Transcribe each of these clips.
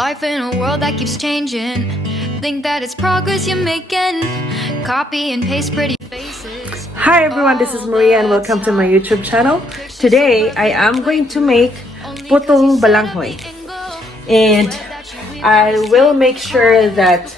Life in a world that keeps changing. Think that it's progress you're making. Copy and paste pretty faces. Hi everyone, this is Maria and welcome to my YouTube channel. Today I am going to make Putong Balanghoy. And I will make sure that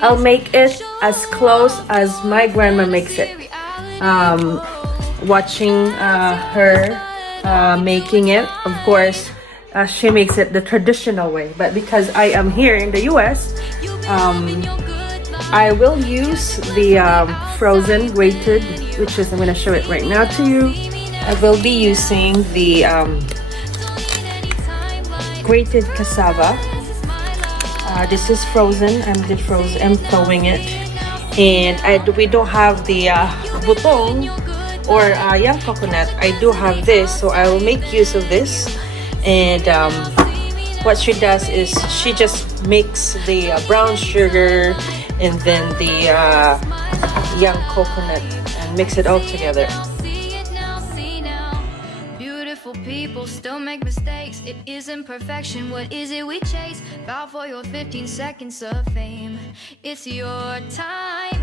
I'll make it as close as my grandma makes it. Watching her making it, of course, she makes it the traditional way. But because I am here in the US, I will use the frozen grated, which is, I'm going to show it right now to you. I will be using the grated cassava. This is frozen. I'm throwing it, and we don't have the butong or young coconut. I do have this, so I will make use of this. And what she does is she just makes the brown sugar and then the young coconut and mix it all together. People still make mistakes. It isn't perfection. What is it we chase? Bow for your 15 seconds of fame. It's your time.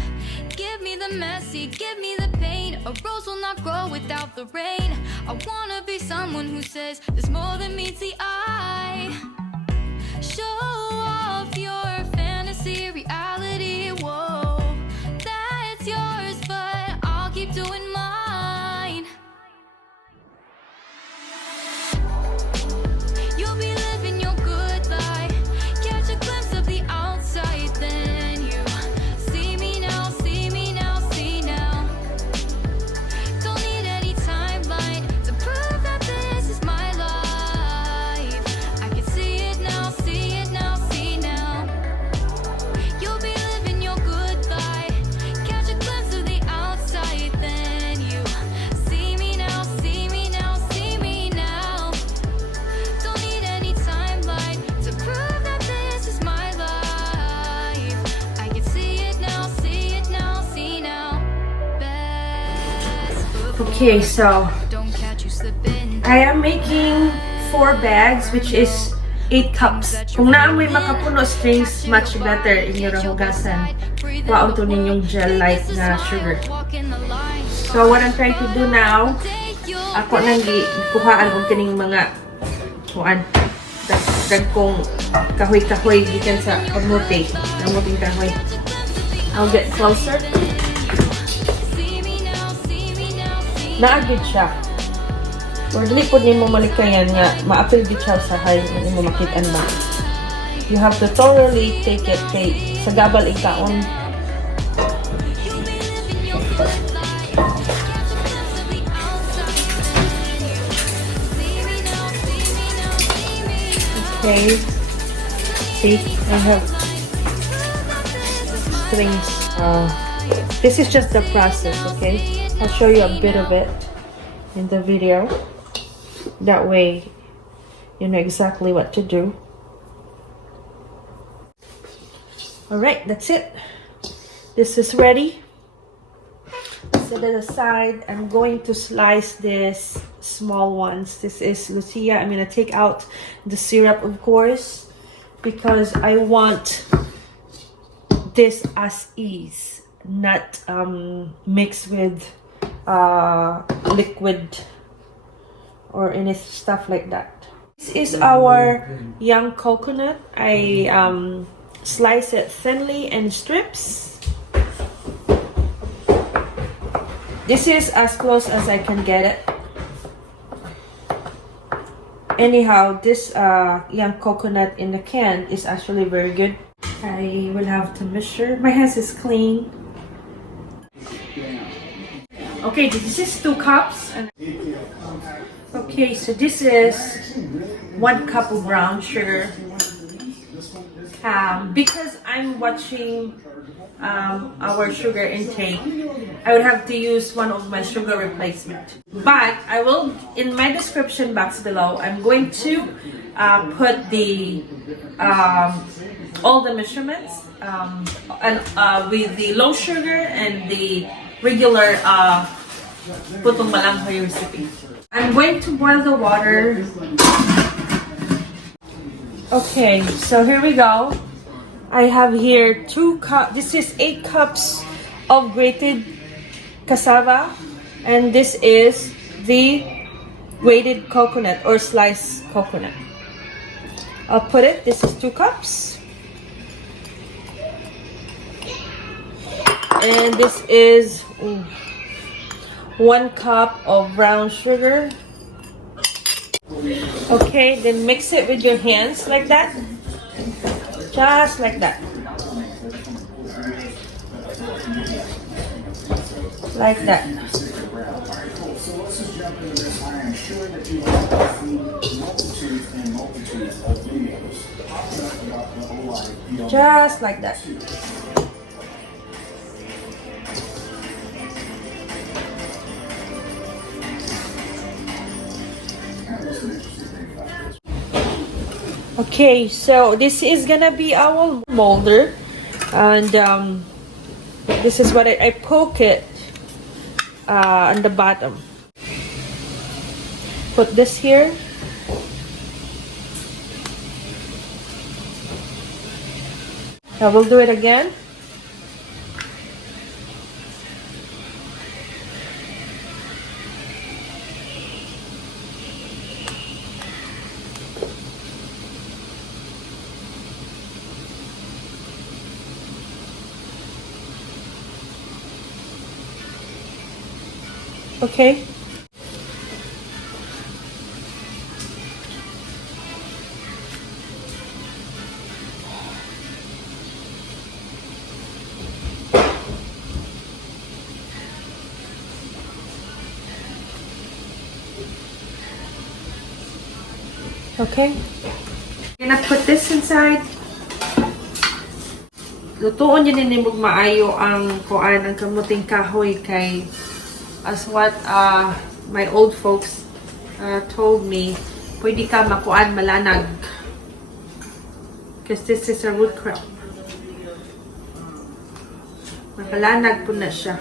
Give me the messy, give me the pain. A rose will not grow without the rain. I wanna be someone who says there's more than meets the eye. Show off your fantasy, reality. Whoa, that's yours, but I'll keep doing mine. You'll be living your good life. Catch a glimpse of the outside, then you see me now, see me now, see now. Don't need any timeline to prove that this is my life. I can see it now, see it now, see now. You'll be living your good life. Catch a glimpse of the outside, then you see me now, see me now, see me now. Don't need any timeline to prove that this is my life. I can see it now, see it now, see now. Best Okay, so don't catch you slipping. I am making 4 bags, which is 8 cups. Kung naamoy makapuno strings, much better in your hugasan. Wow, to ninyong gel-like na sugar. So what I'm trying to do now, ako nang kuhaan kong kining mga kuhaan. Dagkong kahoy-kahoy gikan sa kamuti. Kamuting kahoy. I'll get closer. Naagid siya. Or dili po nimo malikayan nga maapil gid siya sa high nga mo makit-an ba. You have to thoroughly take it kay sa gabal ikaon. Okay. See, I have strings. This is just the process, okay? I'll show you a bit of it in the video. That way, you know exactly what to do. Alright, that's it. This is ready. Set it aside. I'm going to slice this small ones. This is Lucia. I'm going to take out the syrup, of course, because I want this as is, not mixed with liquid or any stuff like that. This is our young coconut. I slice it thinly in strips. This is as close as I can get it. Anyhow, this young coconut in the can is actually very good. I will have to measure. My hands is clean. Okay, this is 2 cups. Okay, so this is 1 cup of brown sugar. Because I'm watching our sugar intake, I would have to use one of my sugar replacement. But I will, in my description box below, I'm going to put the all the measurements and with the low sugar and the regular Putong Balanghoy recipe. I'm going to boil the water Okay, so here we go. I have here 2 cups. This is 8 cups of grated cassava, and this is the grated coconut or sliced coconut. I'll put it. This is 2 cups, and this is 1 cup of brown sugar. Okay, then mix it with your hands like that. Just like that. Like that. Just like that. Okay, so this is gonna be our molder, and this is what I poke it on the bottom. Put this here. Now we'll do it again. Okay. Okay. I'm gonna put this inside. Lutuon yun ni maayo ang kuan ang kamuting kahoy kay as what my old folks told me, pwede ka makuan malanag. Because this is a root crop. Makalanag po na siya.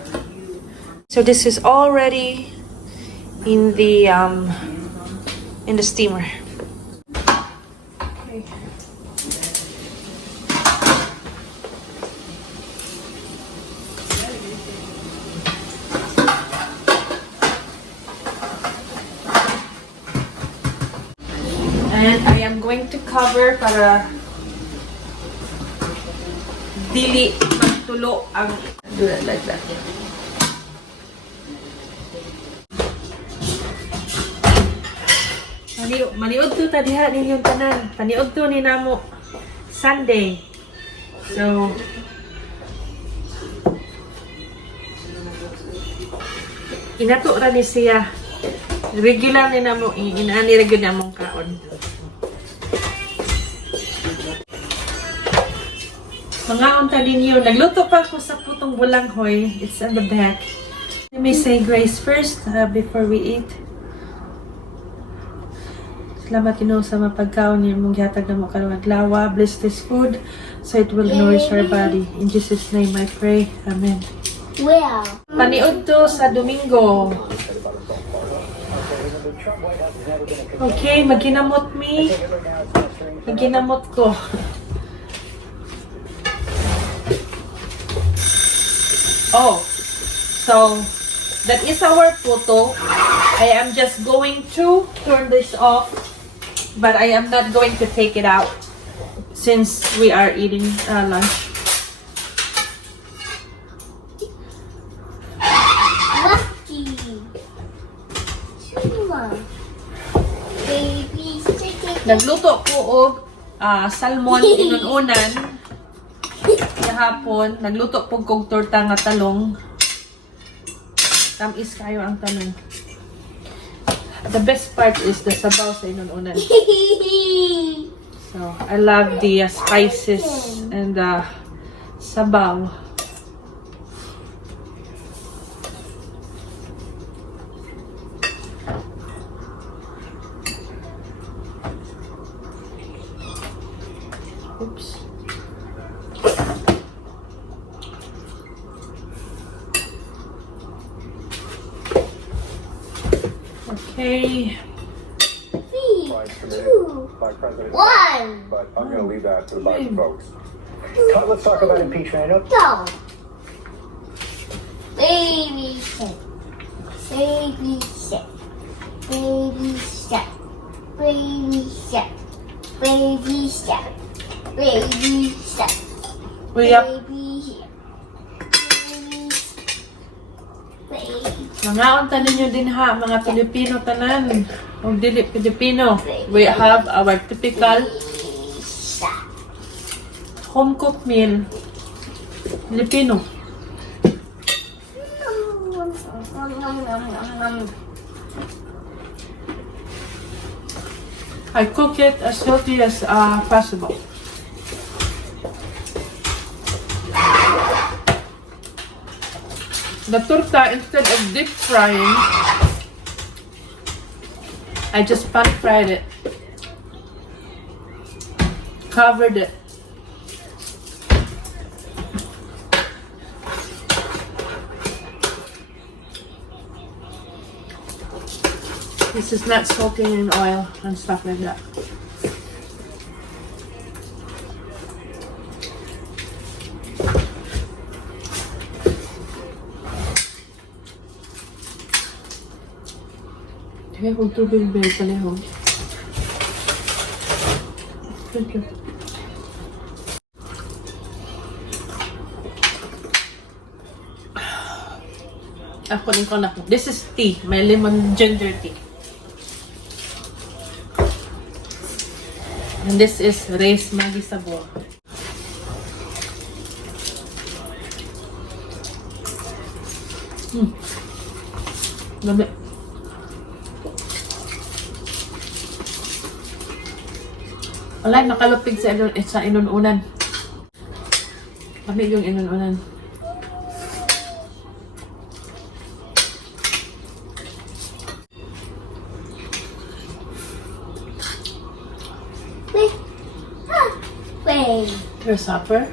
So this is already in the steamer. Okay. And I am going to cover para dili magtulo ang do it like that. Maniod to ta diha ninyong tanan. Paniod to ni namo Sunday. So inato ra ni siya. Regular ni namo inaani ra gyud namong kaon. Mga unta ninyo, nagluto pa ako sa Putong Balanghoy. It's on the back. Let me say grace first before we eat. Salamat Ginoo sa mapagkaon niyo mong gihatag namo karong adlaw. Bless this food so it will nourish our body. In Jesus' name I pray. Amen. Wow. Paniod to sa Domingo. Okay, magginamot me. Magginamot ko. Oh, so that is our puto. I am just going to turn this off, but I am not going to take it out since we are eating lunch. Lucky. Chuma. Baby chicken. Nagluto ko og salmon inununan. Kahapon, nagluto po kong torta nga talong. Tamis kayo ang talong. The best part is the sabaw sa inununan. So, I love the spices and the sabaw. Oops. Okay. 3, 2, by President. One. But I'm going to leave that to the Biden folks. Let's talk about impeachment. Go. Baby shark. Baby shark. Baby shark. Baby shark. Baby shark. Baby shark. Uy, yap. Baby shark. Baby. Mga unta ninyo din ha, mga Pilipino tanan. O dili Pilipino. We have our typical Shark. home cooked meal. Filipino. I cook it as healthy as possible. The torta, instead of deep frying, I just pan fried it. Covered it. This is not soaking in oil and stuff like that. Okay, kung tubig ba pala yun. Thank you. Ako din ko na. This is tea. My lemon ginger tea. And this is rice magi sabor. Dami. Wala, nakalupig sa inununan. Lamig yung inununan. Wait. Your supper?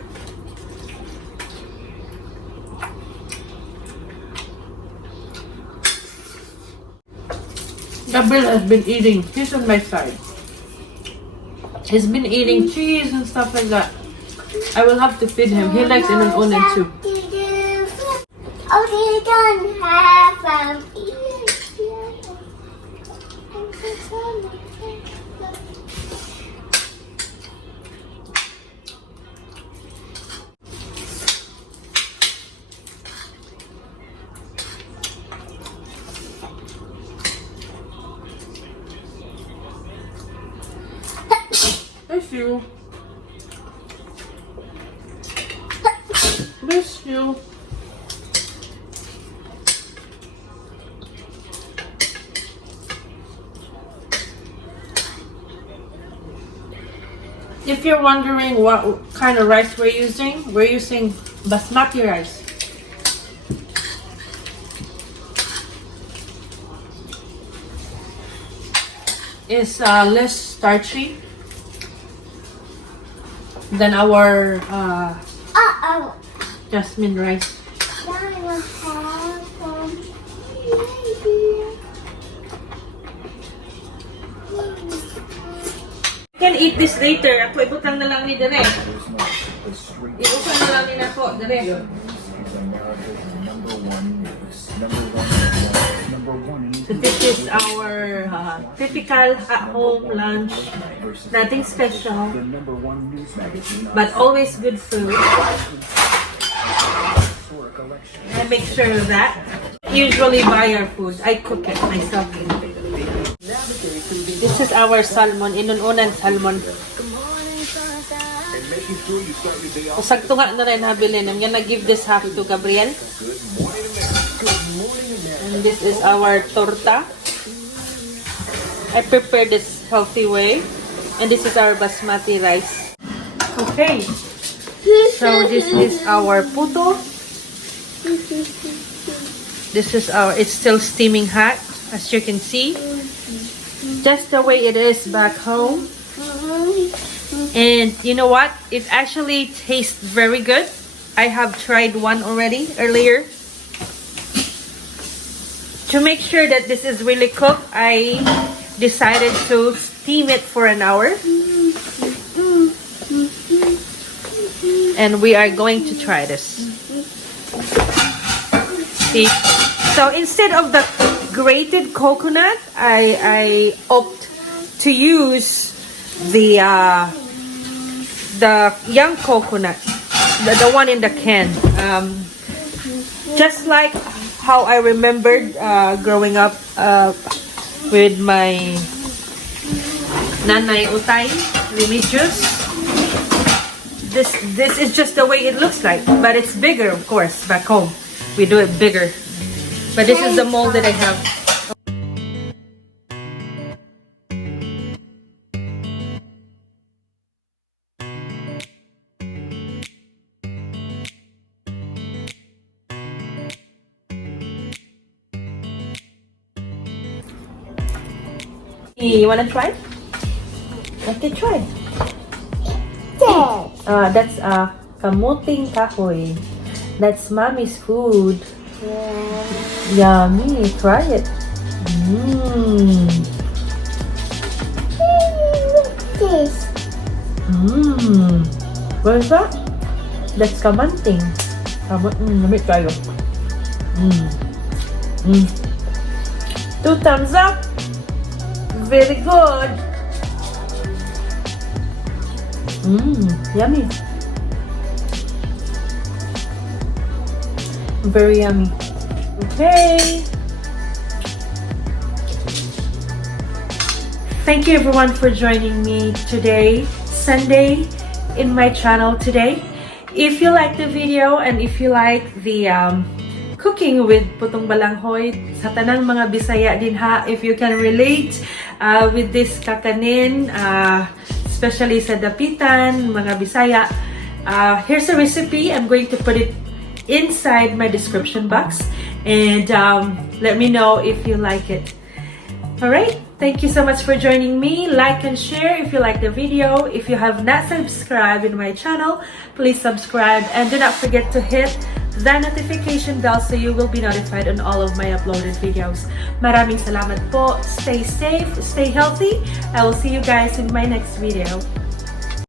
Gabriel has been eating. He's on my side. He's been eating cheese and stuff like that. I will have to feed him. He likes inununan too. Oh, they don't have Bless you. Bless you. If you're wondering what kind of rice we're using basmati rice. It's less starchy than our jasmine rice. You can eat this later. Ako ibutang na lang ni Dere. Ibutan na lang ni Nako, Dere. So this is our typical at-home lunch. Nothing special, but always good food. I make sure of that. Usually buy our food. I cook it myself. This is our salmon, inununan salmon. Usagto nga na rin nabilin. I'm gonna give this half to Gabriel. And this is our torta. I prepared this healthy way. And this is our basmati rice. Okay. So this is our puto. This is it's still steaming hot, as you can see. Just the way it is back home. And you know what? It actually tastes very good. I have tried one already earlier. To make sure that this is really cooked, I decided to steam it for an hour. And we are going to try this. See? So instead of the grated coconut, I opt to use the young coconut, the one in the can. Just like how I remembered growing up with my Nanay utay, religious. This is just the way it looks like, but it's bigger, of course. Back home, we do it bigger. But this is the mold that I have. You wanna try? Okay, try. That's kamuting kahoy. That's mommy's food. Yummy. Try it. This. What is that? That's kamanting. Let me try it. 2 thumbs up. Very good. Yummy. Very yummy. Okay. Thank you everyone for joining me today, Sunday, in my channel today. If you like the video and if you like the cooking with Putong Balanghoy, sa tanang mga Bisaya din ha, if you can relate with this kakanin, especially sa dapitan, mga Bisaya, here's a recipe. I'm going to put it inside my description box, and let me know if you like it. Alright, thank you so much for joining me. Like and share if you like the video. If you have not subscribed in my channel, please subscribe, and do not forget to hit the notification bell so you will be notified on all of my uploaded videos. Maraming salamat po. Stay safe, stay healthy. I will see you guys in my next video.